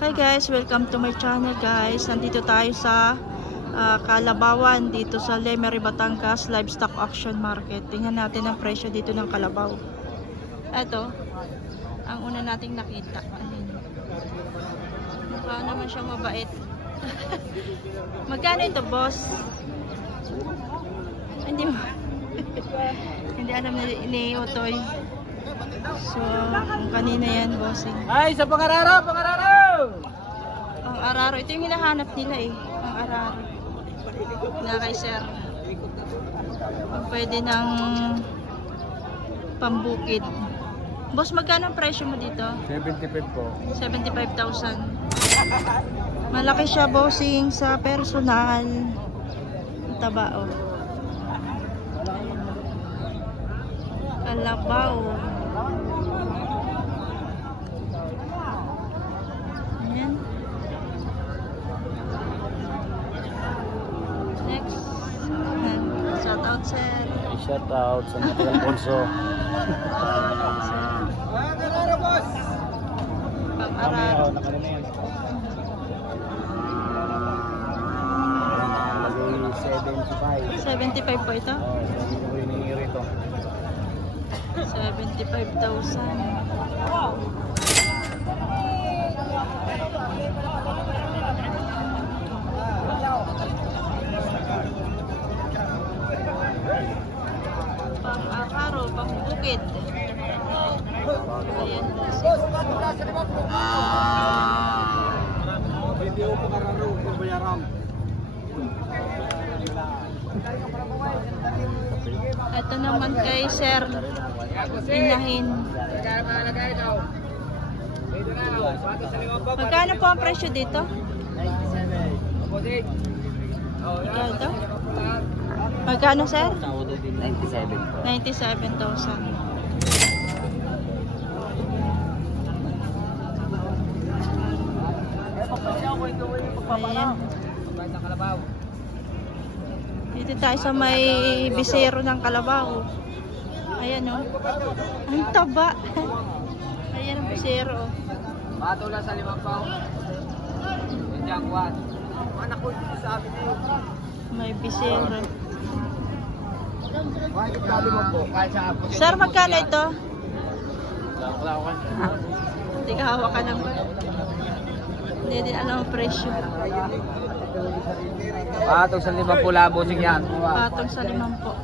Hi guys, welcome to my channel guys. Nandito tayo sa Kalabawan dito sa Lemery, Batangas Livestock Auction Market. Tingnan natin ang presyo dito ng kalabaw. Ito, ang una nating nakita. Mukha naman siya mabait. Magkano ito, boss? Hindi mo. Hindi alam ni Otoy. So, kanina yan, bossing. Ay, sa Pangararo! Ang araro. Ito yung hinahanap nila eh. Ang araro. Na kay sir. Pwede ng pambukid. Boss, magkano ang presyo mo dito? 75 po. 75,000. Malaki siya, bossing, sa personal. Taba, oh. Kalabaw. Ayan. Next. Shout out, sir. Shout out sa mga taga-Ponso. Pang-araro. 75 po ito? Rito. 75,000. Pang-araro, pang-bukid. Ayan. Video Pangararo, Pambayaran. Ito naman kay Sir Inahin. Magkano po ang presyo dito? Ito? Magkano, sir? 97,000. Ayan. Dito tayo sa may bisero ng kalabaw. Ayan, oh. Ang taba. Ayan ang bisero, oh. Bato lang sa 5 pao. Diyan kuwan. Anak ko dito sa amin eh. May bisero. Bakit sabi mo po? Kahit sa apo. Sir, magkano ito? Wala ko. Hindi ka hawakan ng ba? Hindi din alam ang presyo. Patong sa 5 labo sing yan. Patong sa 5 po.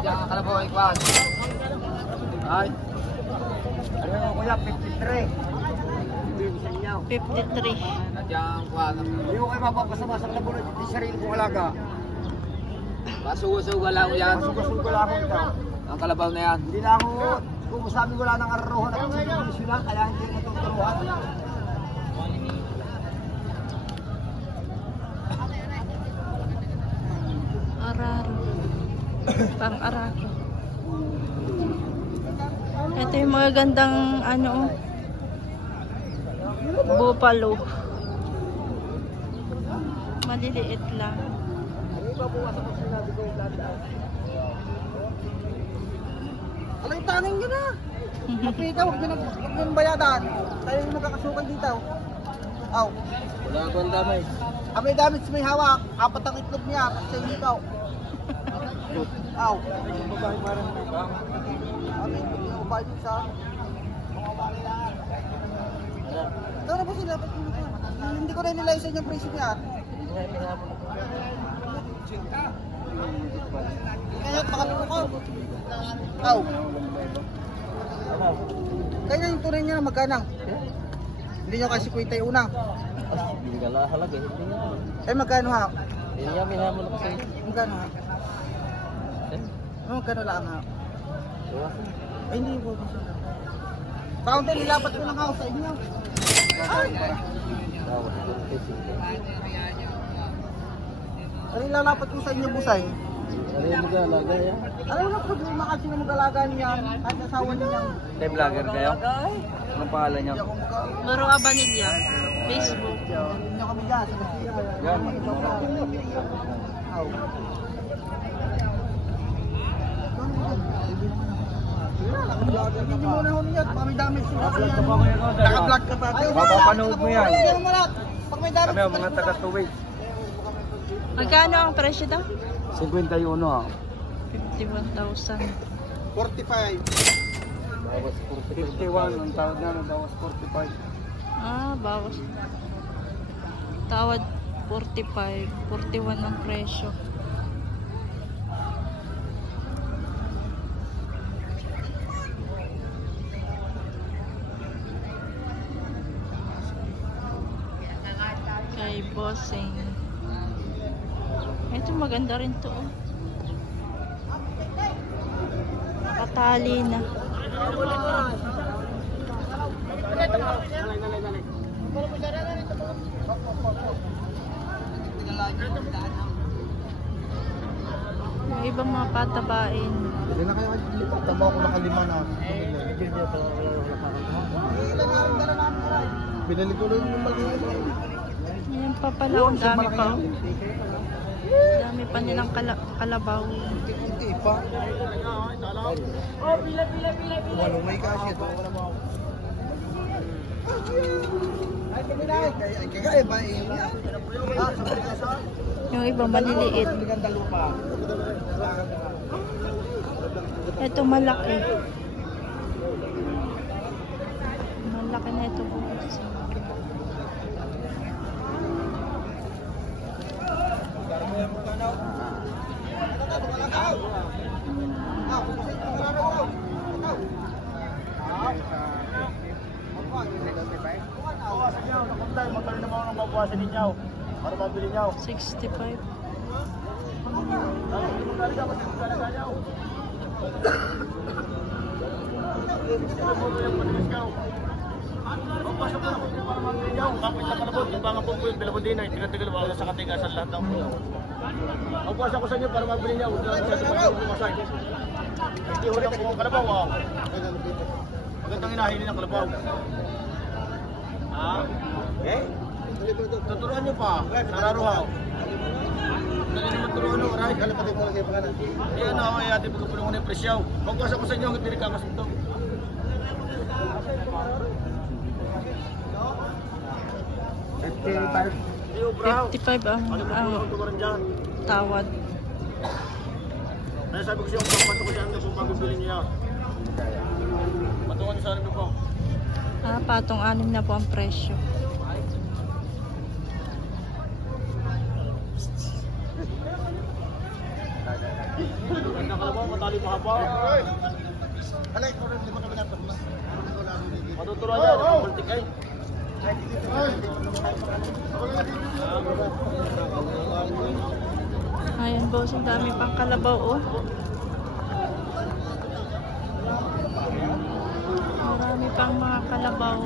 Diyan ka kalabaw ay kuwan. Ay. Ano mo kuya 53. 53. Diyan kuwan. Yung kay mapapasama sa labo ng sarili kong alaga. Basugo-sugo lang yan. Basugo-sugo lang ito. Ang kalabaw na yan. Hindi na ako, kung sabi ko lang ng araruhan at hindi lang, kaya hindi na itong taruhan. Araro. Pang-araro. Ito yung mga gandang ano, buffalo. Maliliit lang. Alam yung tangin nyo na. Kapita, huwag nyo bayadan. Tayo yung magkakasukan dito. Aw. Wala akong damay. May damage may hawak. 4 ang itlog niya. Kasi yung ikaw. Aw. Babae parang may bang. May babae din sa ito na po sila. Hindi ko na nilicense yung presyo niya. Kaya pakalunok ko. Aw. Kaya yung tunay niya na magkanang. Hindi nyo kasi kwenta yung unang. Hindi ka lang halaga. Eh magkano ha? Hindi niya minamon ako sa'yo. Magkano ha? Magkano lang ha? Ay hindi po. Kaunti nilapat ko lang ako sa inyo. Ano ilalapat ko sa inyo busay? Ano yung mag-alaga yan? Ano na problema kasi na mag-alaga niya at asawa niya? Kay vlogger kayo? Anong pangalan niyo? Maro Abanilla. Facebook. Hindi nyo kami dyan. Yan. Hindi mo na hon yan. Pag may damage sila. Naka-vlog ka pa. Mapapanood mo yan. Pag may damage Kami ang mga taga-tuwid. Magkano ang presyo daw? 51 ah. 51,000. 45. Bawas 51. Ang tawad na bawas 45. Ah, bawas. Tawad 45. 41 ang presyo. Kay Bossing. Ito maganda rin to. Oh. Nakatali na. Yung ibang mga patabain. Hindi na kayo. Tama ko nakalima na. Pinali ko lang yung maliit. Ayan pa pala, ang dami pa. Oh. Dami pa nilang kalabaw. Hindi pa. Walong may kasi ito. Ay, kaya ba Yung iba maliliit. Ito malaki. Malaki na ito. Para mabili niyo. 65. Pagpasa ko sa inyo para mabili niyo. Hindi ho rin po kalabaw. Magandang inahin ng kalabaw. Ha? Eh? Tuturuan niyo pa. Nararuhaw. Dali naman turuan nyo. Aray, alam pati mo lang kayo pangalan. Eh ano, ay ate pagkapunin ko na yung presyaw. Pagpasa ko sa inyo, hindi rin kakasundong. 55 ang tawad. Kaya sabi ko siya, kung pato ko siya, ano kung pag-bili niya. Patungan niyo sa amin po. Ah, patong 6 na po ang presyo. Ganda ka lang matali pa ba? Alay, kung hindi mo kami natapos. Matuturuan niya, ang multik ay. Ayan boss, ang dami pang kalabaw oh. Marami pang mga kalabaw.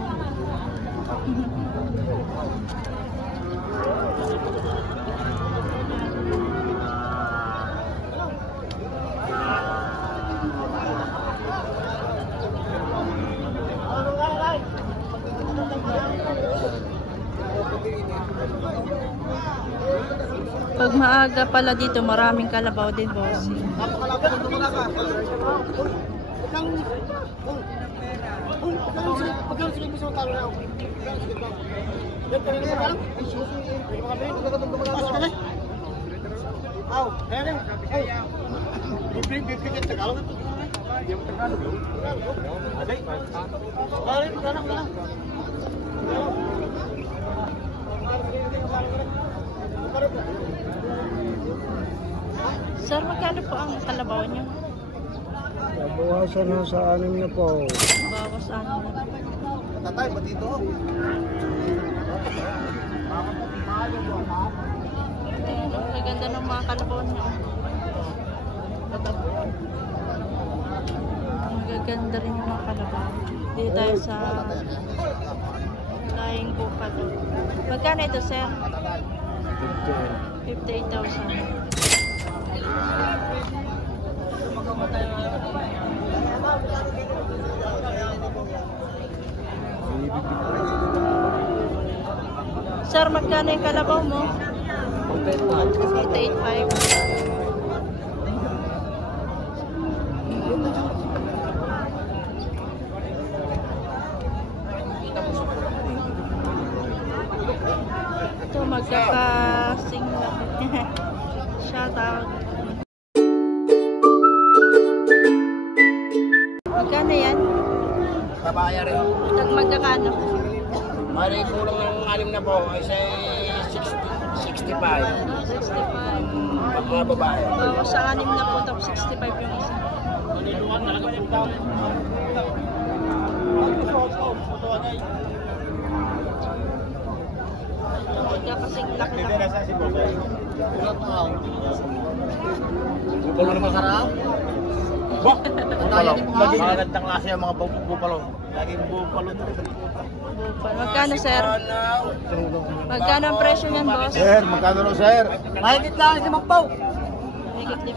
Pag maaga pala dito, maraming kalabaw din, boss. Sir, magkano po ang kalabaw niyo? Bawasan na sa 6 na po. Bawas ano na. Tatay, ba dito? Ang ganda ng mga kalabaw niyo. Magaganda rin yung mga kalabaw. Dito tayo sa Flying Buffalo. Magkano ito, sir? 58,000. Sir, magkano yung kalabaw mo? 88,500. Ito, magkakasing lang. Shout out. Magkano yan? Kabaya rin. Magkakano? Mali kulang ng alim na po. Isa 65. 65. Mga babae. Bawas sa 6 na po, tapos 65 yung isa. Magkakasing laki lang. Bupalo na masarap? Bak! Magandang klase ang mga bupalo. Laging bupalo. Magkano, sir? Magkano ang presyo niyan, boss? Sir, magkano rin sir? Mahigit lang si Magpaw. Higit 5.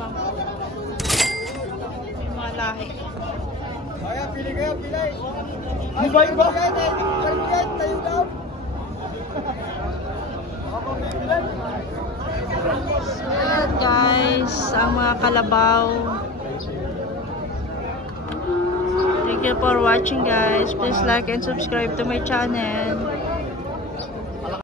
May mga lahi. Kaya, pili kayo, pili. Ay, ba? Tayo daw. Ayan guys, ang mga kalabaw. Thank you for watching guys. Please like and subscribe to my channel.